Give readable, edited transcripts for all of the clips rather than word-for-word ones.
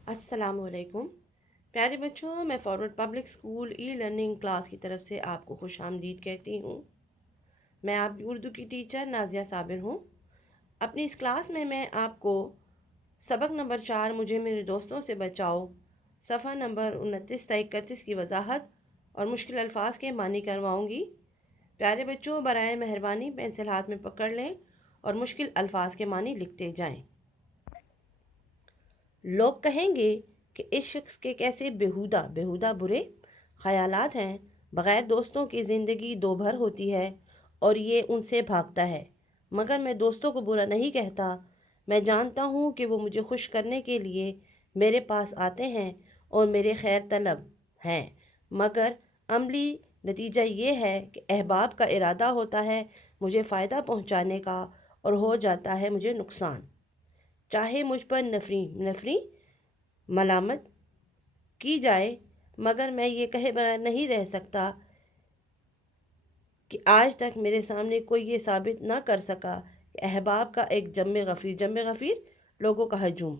अस्सलामुअलैकुम प्यारे बच्चों, मैं forward public school e learning class की तरफ से आपको खुश आमदीद कहती हूँ। मैं आपकी उर्दू की टीचर नाजिया साबिर हूँ। अपनी इस क्लास में मैं आपको सबक नंबर 4 मुझे मेरे दोस्तों से बचाओ सफ़ा नंबर 29 से 31 की वजाहत और मुश्किल अल्फाज के मानी करवाऊँगी। प्यारे बच्चों, बराए मेहरबानी पेंसिल हाथ में पकड़ लें और मुश्किल अल्फाज के मानी लिखते जाएं। लोग कहेंगे कि इस शख्स के कैसे बेहुदा बेहुदा बुरे ख्यालात हैं। बग़ैर दोस्तों की ज़िंदगी दो भर होती है और ये उनसे भागता है। मगर मैं दोस्तों को बुरा नहीं कहता। मैं जानता हूँ कि वो मुझे खुश करने के लिए मेरे पास आते हैं और मेरे खैर तलब हैं। मगर अमली नतीजा ये है कि अहबाब का इरादा होता है मुझे फ़ायदा पहुँचाने का और हो जाता है मुझे नुकसान। चाहे मुझ पर नफरी नफरी मलामत की जाए, मगर मैं ये कहे बगैर नहीं रह सकता कि आज तक मेरे सामने कोई ये साबित ना कर सका कि अहबाब का एक जम गफ़ीर लोगों का हजूम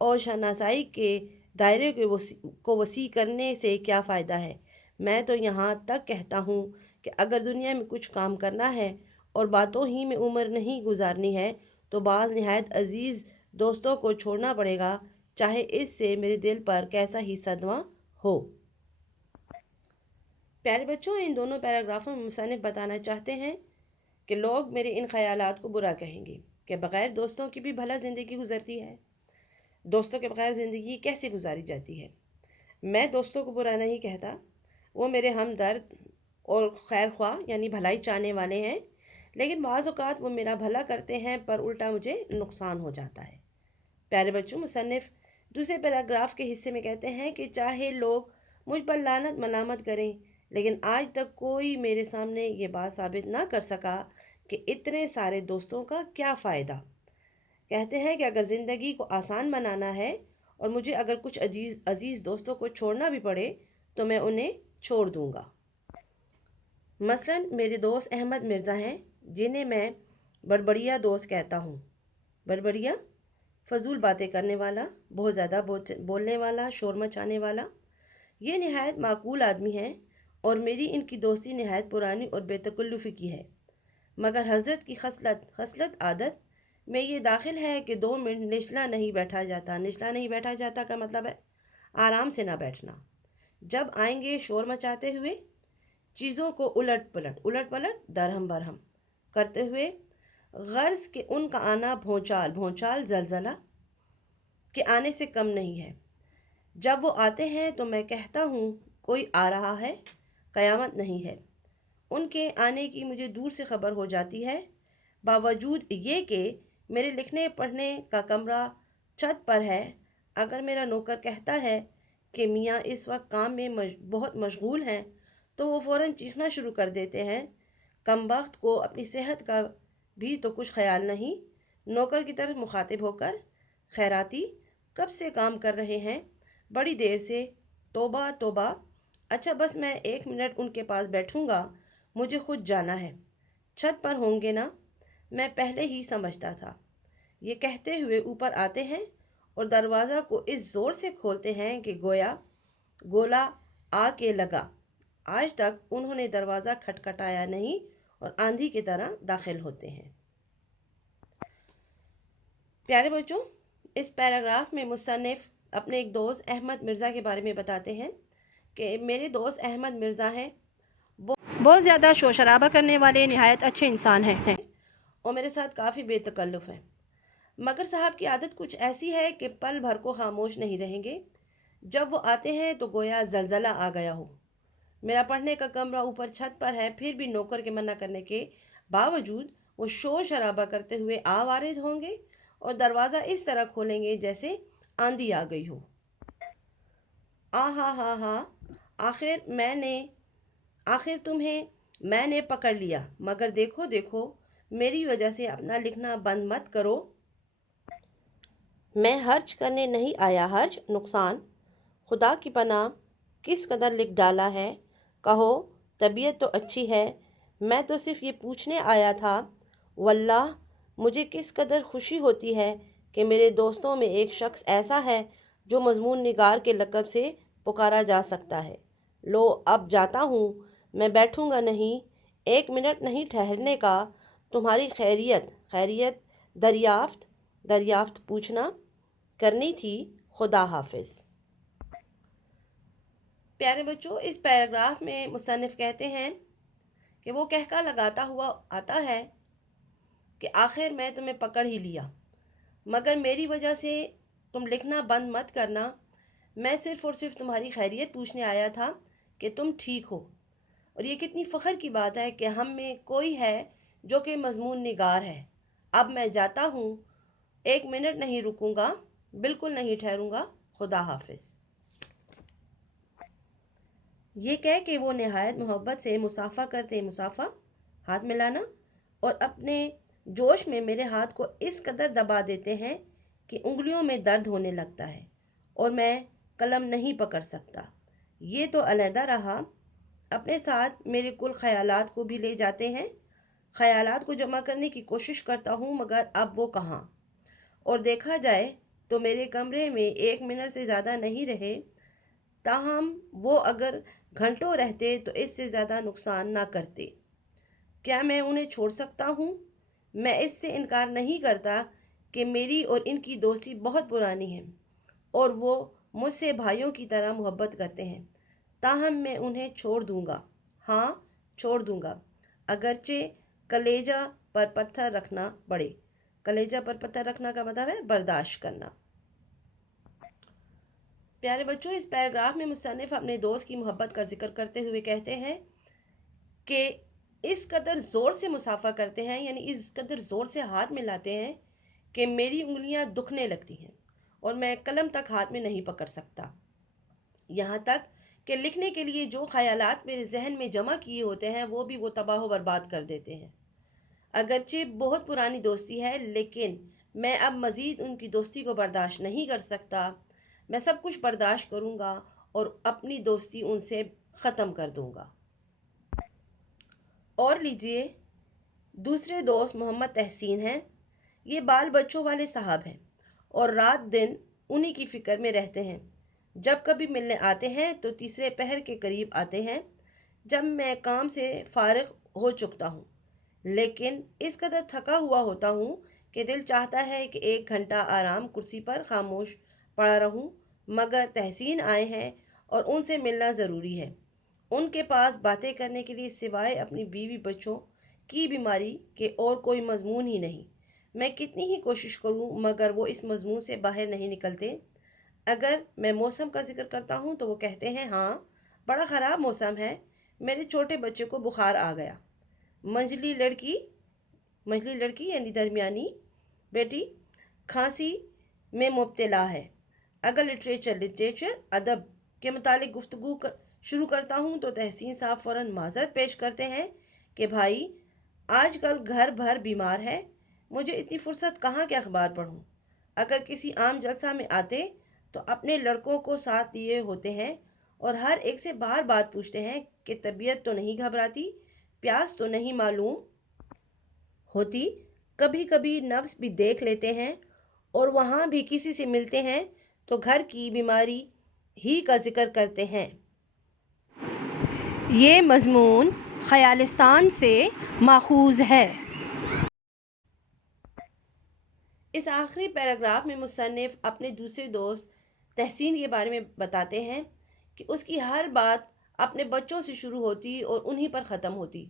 और शनासाई के दायरे को वसी करने से क्या फ़ायदा है। मैं तो यहाँ तक कहता हूँ कि अगर दुनिया में कुछ काम करना है और बातों ही में उम्र नहीं गुजारनी है तो बाज़ निहायत अजीज़ दोस्तों को छोड़ना पड़ेगा, चाहे इससे मेरे दिल पर कैसा ही सदमा हो। प्यारे बच्चों, इन दोनों पैराग्राफों में मुसन्निफ़ बताना चाहते हैं कि लोग मेरे इन ख्यालात को बुरा कहेंगे कि बग़ैर दोस्तों की भी भला ज़िंदगी गुजरती है। दोस्तों के बग़ैर ज़िंदगी कैसे गुजारी जाती है। मैं दोस्तों को बुरा नहीं कहता, वो मेरे हमदर्द और खैर ख्वाह यानी भलाई चाहने वाले हैं, लेकिन बाज़ औक़ात वो मेरा भला करते हैं पर उल्टा मुझे नुकसान हो जाता है। प्यारे बच्चों, मुसन्निफ़ दूसरे पैराग्राफ के हिस्से में कहते हैं कि चाहे लोग मुझ पर लानत मलामत करें, लेकिन आज तक कोई मेरे सामने ये बात साबित ना कर सका कि इतने सारे दोस्तों का क्या फ़ायदा। कहते हैं कि अगर ज़िंदगी को आसान बनाना है और मुझे अगर कुछ अजीज़ दोस्तों को छोड़ना भी पड़े तो मैं उन्हें छोड़ दूँगा। मसलन मेरे दोस्त अहमद मिर्ज़ा हैं, जिन्हें मैं बड़बड़िया दोस्त कहता हूँ। बड़बड़िया फजूल बातें करने वाला, बहुत ज़्यादा बोलने वाला, शोर मचाने वाला। ये नहायत माकूल आदमी है और मेरी इनकी दोस्ती नहायत पुरानी और बेतकल्लुफ़ी की है। मगर हज़रत की खसलत आदत में ये दाखिल है कि 2 मिनट निचला नहीं बैठा जाता। निचला नहीं बैठा जाता का मतलब है आराम से ना बैठना। जब आएंगे शोर मचाते हुए, चीज़ों को उलट पलट दरहम बरहम करते हुए। गर्ज के उनका आना भोंचाल जलजला के आने से कम नहीं है। जब वो आते हैं तो मैं कहता हूँ कोई आ रहा है, क़यामत नहीं है। उनके आने की मुझे दूर से खबर हो जाती है, बावजूद ये कि मेरे लिखने पढ़ने का कमरा छत पर है। अगर मेरा नौकर कहता है कि मियाँ इस वक्त काम में बहुत मशगूल हैं तो वो फ़ौरन चीखना शुरू कर देते हैं। कमबख्त को अपनी सेहत का भी तो कुछ ख्याल नहीं। नौकर की तरफ मुखातिब होकर, खैराती कब से काम कर रहे हैं? बड़ी देर से। तोबा तोबा। अच्छा बस मैं 1 मिनट उनके पास बैठूंगा, मुझे खुद जाना है। छत पर होंगे ना? मैं पहले ही समझता था। ये कहते हुए ऊपर आते हैं और दरवाज़ा को इस ज़ोर से खोलते हैं कि गोया गोला आके लगा। आज तक उन्होंने दरवाज़ा खटखटाया नहीं और आंधी की तरह दाखिल होते हैं। प्यारे बच्चों, इस पैराग्राफ में मुसन्निफ़ अपने एक दोस्त अहमद मिर्ज़ा के बारे में बताते हैं कि मेरे दोस्त अहमद मिर्ज़ा हैं, वो बहुत ज़्यादा शोर शराबा करने वाले नहायत अच्छे इंसान हैं और मेरे साथ काफ़ी बेतकल्लुफ़ हैं। मगर साहब की आदत कुछ ऐसी है कि पल भर को खामोश नहीं रहेंगे। जब वो आते हैं तो गोया जलजला आ गया हो। मेरा पढ़ने का कमरा ऊपर छत पर है, फिर भी नौकर के मना करने के बावजूद वो शोर शराबा करते हुए आ वारिद होंगे और दरवाज़ा इस तरह खोलेंगे जैसे आंधी आ गई हो। आ हा आखिर तुम्हें मैंने पकड़ लिया। मगर देखो देखो, मेरी वजह से अपना लिखना बंद मत करो। मैं हर्ज करने नहीं आया, हर्ज नुकसान। खुदा की पनाह किस कदर लिख डाला है। कहो तबीयत तो अच्छी है। मैं तो सिर्फ ये पूछने आया था। वल्लाह मुझे किस कदर खुशी होती है कि मेरे दोस्तों में एक शख्स ऐसा है جو مضمون نگار کے لقب سے پکارا جا سکتا ہے۔ لو اب جاتا ہوں، میں بیٹھوں گا نہیں، 1 منٹ نہیں ٹھہرنے کا۔ تمہاری خیریت دریافت پوچھنا کرنی تھی۔ خدا حافظ۔ پیارے بچوں، اس پیراگراف میں مصنف کہتے ہیں کہ وہ کہکا لگاتا ہوا آتا ہے کہ آخر میں تمہیں پکڑ ہی لیا، مگر میری وجہ سے تم لکھنا بند مت کرنا۔ میں صرف اور صرف تمہاری خیریت پوچھنے آیا تھا کہ تم ٹھیک ہو۔ اور یہ کتنی فخر کی بات ہے کہ ہم میں کوئی ہے جو کہ مضمون نگار ہے۔ اب میں جاتا ہوں، 1 منٹ نہیں رکوں گا، بالکل نہیں ٹھہروں گا۔ خدا حافظ۔ یہ کہہ کہ وہ نہایت محبت سے مسافہ ہاتھ ملانا، اور اپنے جوش میں میرے ہاتھ کو اس قدر دبا دیتے ہیں کہ انگلیوں میں درد ہونے لگتا ہے اور میں قلم نہیں پکڑ سکتا۔ یہ تو علیحدہ رہا، اپنے ساتھ میرے کل خیالات کو بھی لے جاتے ہیں۔ خیالات کو جمع کرنے کی کوشش کرتا ہوں، مگر اب وہ کہاں؟ اور دیکھا جائے تو میرے کمرے میں 1 منٹ سے زیادہ نہیں رہے، تاہم وہ اگر گھنٹوں رہتے تو اس سے زیادہ نقصان نہ کرتے۔ کیا میں انہیں چھوڑ سکتا ہوں؟ میں اس سے انکار نہیں کرتا کہ میری اور ان کی دوستی بہت پرانی ہے اور وہ مجھ سے بھائیوں کی طرح محبت کرتے ہیں، تاہم میں انہیں چھوڑ دوں گا۔ ہاں، چھوڑ دوں گا، اگرچہ کلیجہ پر پتھر رکھنا پڑے۔ کلیجہ پر پتھر رکھنا کا مطلب ہے برداشت کرنا۔ پیارے بچوں، اس پیراگراف میں مصنف اپنے دوست کی محبت کا ذکر کرتے ہوئے کہتے ہیں کہ اس قدر زور سے مسافہ کرتے ہیں، یعنی اس قدر زور سے ہاتھ ملاتے ہیں کہ میری انگلیاں دکھنے لگتی ہیں اور میں قلم تک ہاتھ میں نہیں پکڑ سکتا۔ یہاں تک کہ لکھنے کے لیے جو خیالات میرے ذہن میں جمع کیے ہوتے ہیں وہ بھی وہ تباہ و برباد کر دیتے ہیں۔ اگرچہ بہت پرانی دوستی ہے، لیکن میں اب مزید ان کی دوستی کو برداشت نہیں کر سکتا۔ میں سب کچھ برداشت کروں گا اور اپنی دوستی ان سے ختم کر دوں گا۔ اور لیجئے، دوسرے دوست محمد تحسین ہیں۔ یہ بال بچوں والے صاحب ہیں اور رات دن انہی کی فکر میں رہتے ہیں۔ جب کبھی ملنے آتے ہیں تو تیسرے پہر کے قریب آتے ہیں، جب میں کام سے فارغ ہو چکتا ہوں، لیکن اس قدر تھکا ہوا ہوتا ہوں کہ دل چاہتا ہے کہ 1 گھنٹہ آرام کرسی پر خاموش پڑا رہوں، مگر تحسین آئے ہیں اور ان سے ملنا ضروری ہے۔ ان کے پاس باتیں کرنے کے لیے سوائے اپنی بیوی بچوں کی بیماری کے اور کوئی مضمون ہی نہیں۔ میں کتنی ہی کوشش کروں مگر وہ اس مضمون سے باہر نہیں نکلتے۔ اگر میں موسم کا ذکر کرتا ہوں تو وہ کہتے ہیں، ہاں، بڑا خراب موسم ہے، میرے چھوٹے بچے کو بخار آ گیا۔ منجلی لڑکی یعنی درمیانی بیٹی کھانسی میں مبتلا ہے۔ اگر لٹریچر ادب کے متعلق گفتگو شروع کرتا ہوں تو تحسین صاحب فوراً معذرت پیش کرتے ہیں کہ بھائی آج کل گھر بھر بیمار ہے، مجھے اتنی فرصت کہاں کہ اخبار پڑھوں۔ اگر کسی عام جلسہ میں آتے تو اپنے لڑکوں کو ساتھ لیے ہوتے ہیں اور ہر ایک سے بار بات پوچھتے ہیں کہ طبیعت تو نہیں گھبراتی، پیاس تو نہیں معلوم ہوتی۔ کبھی کبھی نبض بھی دیکھ لیتے ہیں، اور وہاں بھی کسی سے ملتے ہیں تو گھر کی بیماری ہی کا ذکر کرتے ہیں۔ یہ مضمون خیالستان سے ماخوذ ہے۔ اس آخری پیراگراف میں مصنف اپنے دوسرے دوست تحسین کے بارے میں بتاتے ہیں کہ اس کی ہر بات اپنے بچوں سے شروع ہوتی اور انہی پر ختم ہوتی،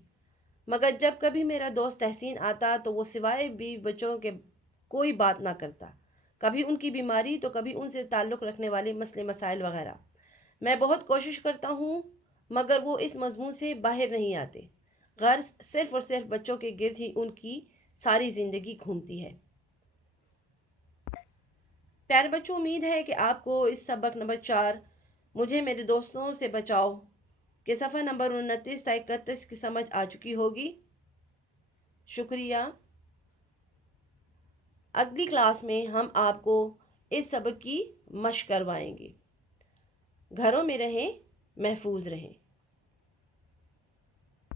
مگر جب کبھی میرا دوست تحسین آتا تو وہ سوائے بھی بچوں کے کوئی بات نہ کرتا، کبھی ان کی بیماری تو کبھی ان سے تعلق رکھنے والے مسئلے مسائل وغیرہ۔ میں بہت کوشش کرتا ہوں مگر وہ اس مضمون سے باہر نہیں آتے۔ غرض صرف اور صرف بچوں کے گرد ہی ان کی ساری زندگی گھومتی ہے۔ پیارے بچوں، امید ہے کہ آپ کو اس سبق نمبر 4 مجھے میرے دوستوں سے بچاؤ کہ صفحہ نمبر 29 تا 31 کی سمجھ آ چکی ہوگی۔ شکریہ۔ اگلی کلاس میں ہم آپ کو اس سبق کی مشق کروائیں گے۔ گھروں میں رہیں، محفوظ رہیں۔